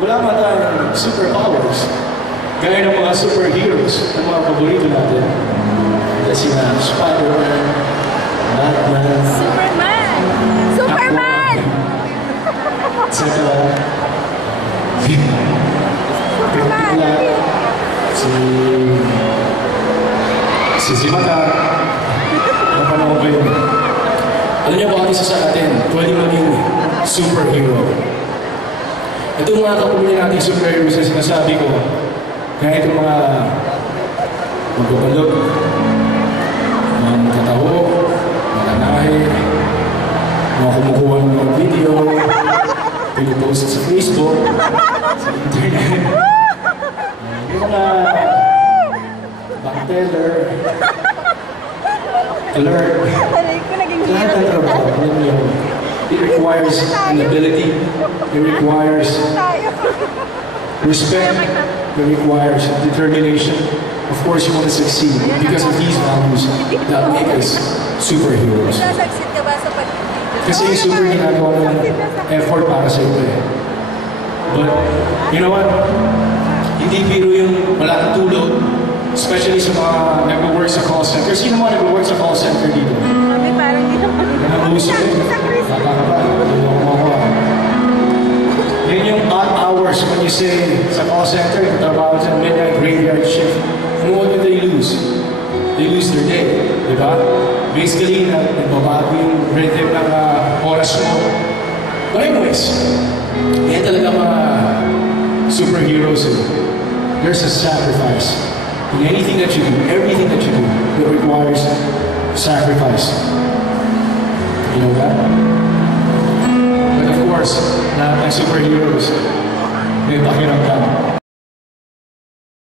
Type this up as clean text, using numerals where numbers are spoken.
wala man tayong superpowers. Gaya ng mga superheroes, ng mga paborito natin. Kasi na Spider-Man, Batman, Superman! Superman! etc. Superman! Si Zimata, napanood ko yun. Alam niyo ba isa sa atin, pwede maging superhero. Itong mga kapamilya natin superheroes na sinasabi ko, kaya itong mga magbabalog, mga kataho, mananahe, mga kumukuha ng mga video, pinupost sa Facebook, sa internet, yung mga backteller, alert, lahat ng trabaho, alam niyo, it requires an ability, it requires respect, it requires determination. Of course, you want to succeed because of these values that make us superheroes. Kasi yung super ginagawa ng effort para sa ito eh. But, you know what? Hindi biro yung wala kang tulog, especially sa mga nag-work sa call center. Sino mga nag-work sa call center dito? Parang dito. Nang-usap eh. Baka ka pa. Yan yung odd hours when you say sa call center, trabaho sa midnight graveyard shift. And what do they lose? They lose their day. Diba? Basically, nagbabago yung rhythm ng oras mo. But anyways, yan talaga mga superheroes eh. There's a sacrifice. In anything that you do, everything that you do, it requires sacrifice. You know that? But of course, lahat ng superheroes may pakiramdam.